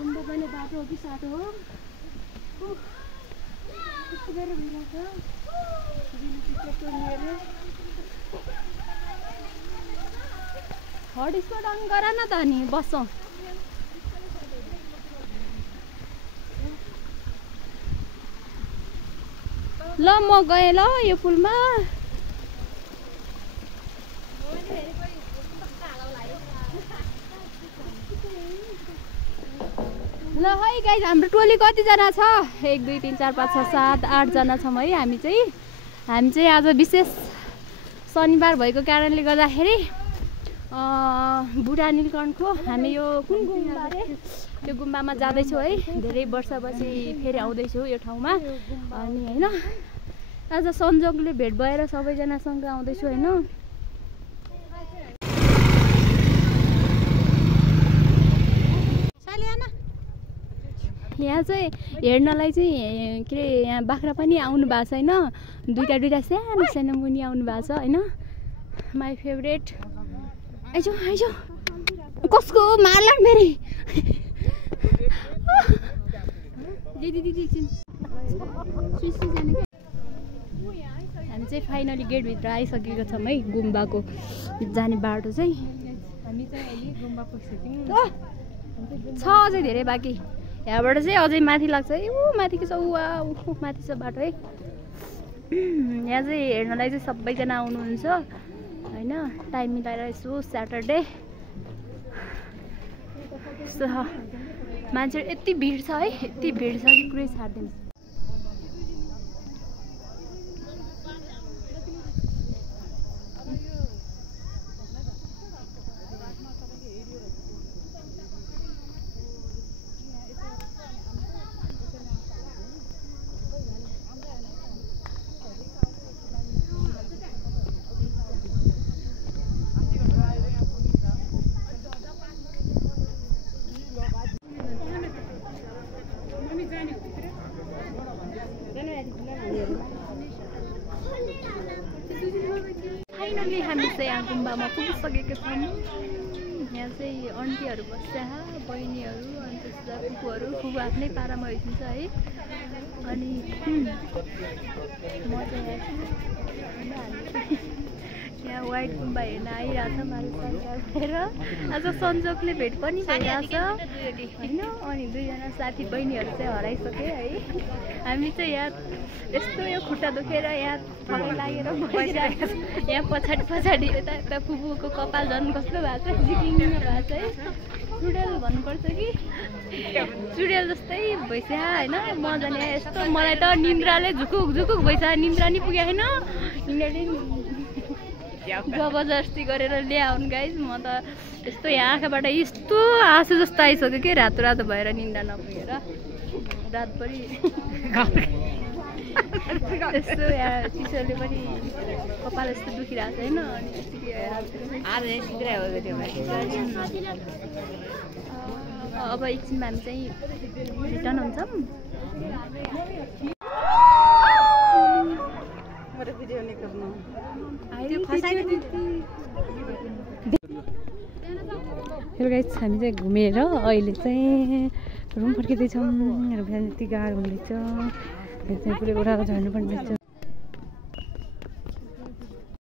गुम्बा पनि बाटो हो कि साटो हो कस्तो गरेर भइरहेछ हटस्पट अन गर न त नि बसौँ ल म गएँ ल यो पुलमा ल है गाइज हाम्रो टोली कतिजना छ 1 2 3 4 5 6 7 8 जना छौँ है हामी चाहिँ आज विशेष शनिबार भएको कारणले गर्दाखेरि बुढा नीलकण्ठको हामी यो कुन गुम्बा रे त्यो गुम्बामा जाँदैछौँ है धेरै वर्षपछि फेरि आउँदैछु यो ठाउँमा अनि हैन आज संजोगले भेट भएर सबैजनासँग आउँदैछु हैन यहाँ चाहिँ हेर्नलाई चाहिँ के अरे यहाँ बाख्रा पनि आउनु भएको छ हैन दुईटा सानो सानो मुनि आउनु भएको छ हैन माई फेभरेट आइजो कसको मार्ला फेरि हामी चाहिँ फाइनली गेटभित्र आइसकेको छौँ है गुम्बाको जाने बाटो चाहिँ हामी चाहिँ अहिले गुम्बा पुगिसक्यौँ छ अझै धेरै बाँकी यहाँबाट चाहिँ अझै माथि लाग्छ है माथिको छ माथि छ बाटो है यहाँ चाहिँ हेर्नलाई चाहिँ सबैजना आउनुहुन्छ हैन टाइम मिलाएर यसो स्याटरडे यस्तो मान्छेहरू यति भिड छ है यति भिड छ कि कुरै छाड्दैन फाइनली हामी चाहिँ यहाँ गुम्बामा पुगिसकेको छौँ यहाँ चाहिँ आन्टीहरू बस्छ बहिनीहरू अनि त्यसमा फुपूहरू फुपू आफ्नै पारामा भइदिन्छ है अनि म चाहिँ यहाँ व्हाइट गुम्बा हेर्न आइरहेछ माथि भएर आज संजोगले भेट पनि भइरहेछ होइन अनि दुईजना साथी बहिनीहरू चाहिँ हराइसके है हामी चाहिँ यहाँ यस्तो यो खुट्टा दुखेर यहाँ थकै लागेर बसिरहेको छ यहाँ पछाडि यता फुपूको कपाल झन् कस्तो भएको छ जिकिङ भएको छ है चुडेल भन्नुपर्छ कि चुडेल जस्तै भइसक्यो होइन मजाले यस्तो मलाई त निन्द्राले झुकुक भइसक्यो निन्द्रा नि पुग्यो होइन यिनीहरूले जबरजस्ती गरेर ल्याउनु गाइज म त यस्तो यहाँ आँखाबाट यस्तो आँसु जस्तो आइसक्यो कि रातो भएर निन्दा नपुगेर रातभरि यस्तो यहाँ चिसोले पनि कपाल यस्तो दुखिरहेको छ होइन अनि अब एकछिनमा हामी चाहिँ रिटर्न हुन्छौँ हेलो गाइस हामी चाहिँ घुमेर अहिले चाहिँ रुम फर्किँदैछौँ बिहान यति गाह्रो हुँदैछ पुरै ओह्रालो झर्नु पर्ने रहेछ